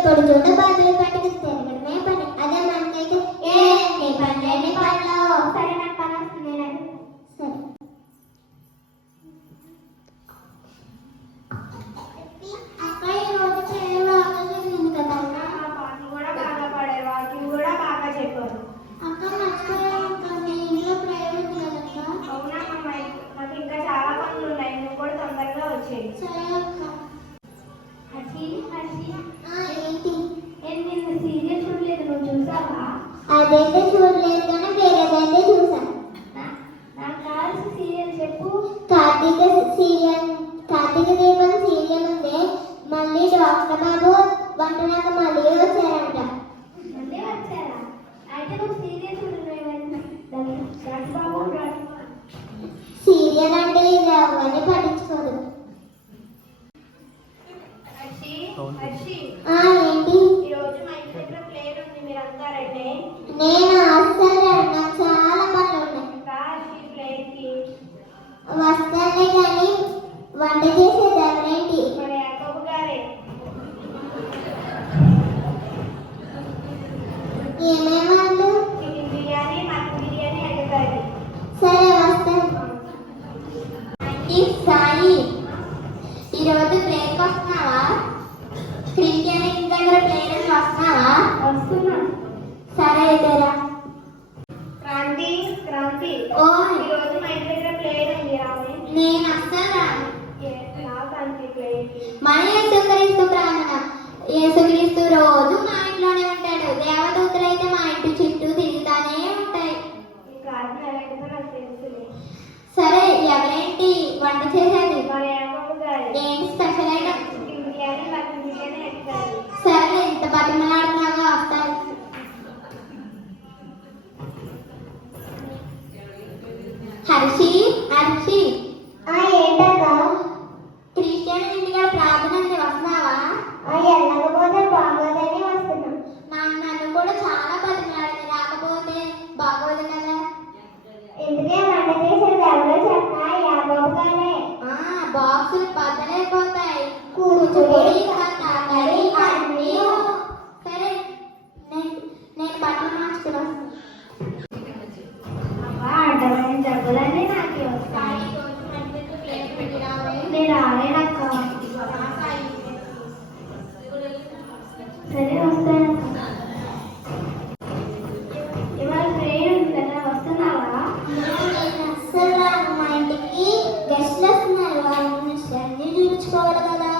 ఎప్పుడు చూడ బాధలు పట్టుకు తిరగడమే పని. అదే మనకైతే ఏ పని లేని పనిలో. సరే నాకు పని వస్తుంది. సరే అక్క ఈరోజు ట్రైన్ బాగా జరిగింది కదా. పాటలు కూడా బాగా పాడారు, వాకింగ్ కూడా బాగా చెప్పారు. అక్క మర్చిపోయాను అక్క, మీ ఇంట్లో ప్రేయర్ ఉంది కదక్క. అవునా అమ్మ, నాకు ఇంకా చాలా పనులు ఉన్నాయి, నువ్వు కూడా తొందరగా వచ్చేయి. సరే అక్క. హర్షి హర్షి ఏంటి? నిన్ను సీరియల్ చూడలేదు, నువ్వు చూసావా? అదైతే చూడలేదు కానీ వేరేదైతే చూసాను. నాకు కావాల్సిన సీరియల్ చెప్పు. కార్తీక దీపం సీరియల్ ఉంది. మళ్ళీ డాక్టర్ బాబు వంటనాక మళ్ళీ వచ్చారంట. మళ్ళీ వచ్చారా? అయితే నువ్వు సీరియల్ చూడలేదు. బాబు సీరియల్ అంటే ఇది అవన్నీ పట్టించుకోదు. హర్షి హర్షి ఏంటి? ఈరోజు మా ఇంటి దగ్గర ప్లేయర్ ఉంది, మీరంతా రండి. నేను అస్సలు నాకు చాలా పనులు ఉన్నాయి. ప్లేయర్కి వస్తానే కానీ వంట చేసేది ఎవరేంటి? మరి యాకోబు గారే. ఏమేమి వాళ్ళు? Chicken biryani, mutton biryani, egg curry. సరే వస్తాను. సాయి, ఈరోజు ప్లేయర్కి వస్తున్నావా? క్రికెట్ దగ్గర ప్లేయర్కి వస్తున్నావా? వస్తున్నా. సరే అయితేరా. క్రాంతి క్రాంతి ఓ ఈరోజు మా ఇంటి దగ్గర ప్లేయర్ ఉంది, రాని. నేను అస్సలు రాను. క్రాంతి ప్లేయర్కి మన యేసుక్రీస్తు ప్రార్థన. యేసుక్రీస్తు రోజు మా ఇంట్లోనే ఉంటాడు. దేవదూతలు అయితే మా ఇంటి చుట్టూ తిరుగుతానే ఉంటాయి. ఈ ప్రార్థన ఎలాగో నాకు తెలుసులే. సరే ఎవరేంటి వంట చేసేది? మరి యాకోబు గారు. ఏంటి special item? Chicken biryani, mutton biryani, egg curry. సరే ఇంత బతిమలాడుతున్నాగా వస్తాను. హర్షి హర్షి ఏంటన్నా? క్రిస్టియన్ ఇంటిగా ప్రార్థన ఉంది, వస్తున్నావా? వెళ్ళకపోతే బాగోదని వస్తున్నా. నన్ను కూడా చాలా బతిమలాడింది, రాకపోతే బాగోదు కదా. ఎందుకే వంట చేసేది ఎవరో చెప్పా? యాకోబు గారే. బాక్సులు బద్దలైపోతాయి. కూర్చుని కడి అన్నీ. సరే నేను బట్టలు మార్చుకుని వస్తాను. అడ్డమైన జబ్బులన్నీ నాకు వస్తాయి. నేను రాలేనక్క. సరే వస్తాను. ఇవాళ ప్రేయర్ ఉంది కదా, వస్తున్నావా? అస్సలు రాను. మా ఇంటికి గెస్ట్లు వస్తున్నారు, వాళ్ళని అన్ని చూపించుకోవాలి కదా.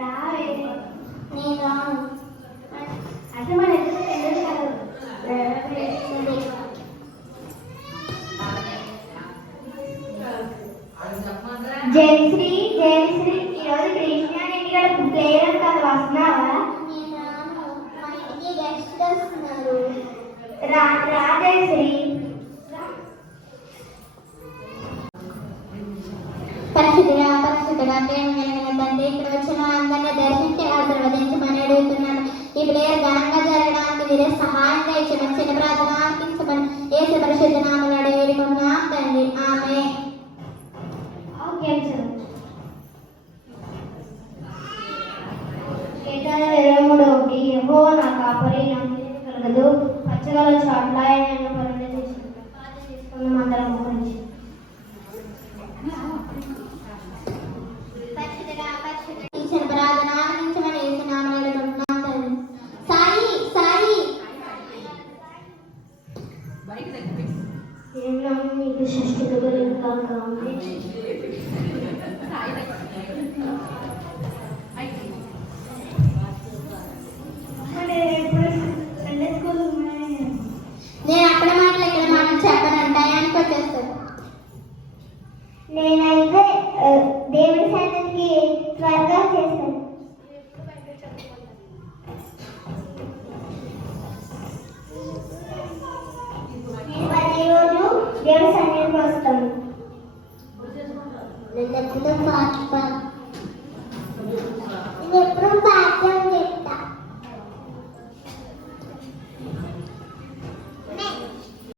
రావే. నేను రాను. అసలు మన ఇద్దరు తెలియదు కదా. జయశ్రీ జయశ్రీ ఈరోజు క్రిస్టియన్ ఇంటికాడ ప్లేయర్ కదా, వస్తున్నావా? నేను రాను. మా ఇంటికి గెస్ట్లు వస్తున్నారు. రా జయశ్రీ. పరిశుద్ధుడా ప్రేమ కలిగిన తండ్రి, ఇక్కడ వచ్చిన అందరినీ దర్శించి ఆశీర్వదించమని అడుగుతున్నాను. ఈ ప్రేయర్ ఘనంగా జరగడానికి మీరే సహాయంగా ఇచ్చిన చిన్న ప్రార్థన ఆలకించమని యేసు పరిశుద్ధ నామములో అడిగి వేడుకుంటున్నాం తండ్రి. ఆమేన్. Okay sir. 23 యెహోవా నా కాపరి, నాకు ఏమీ కలగదు. పచ్చగల చోట్ల ఆయన నన్ను తీసుకున్న మందరం గురించి. ఇచ్చిన ప్రార్థన ఆలకించమని యేసు నామములో అడుగుతున్నాం తండ్రి. సాయి సాయి ఏం నామం మీకు సృష్టిలో ఇంకా ఉంది. నేను అక్కడ మాటలు ఇక్కడ మాటలు చెప్పను, టయానికి వచ్చేస్తాను. నేనైతే దేవుడి సన్నిధికి త్వరగా చేస్తాను. నేను ప్రతిరోజు దేవుడి సన్నిధికి వస్తాను. నేను ఎప్పుడు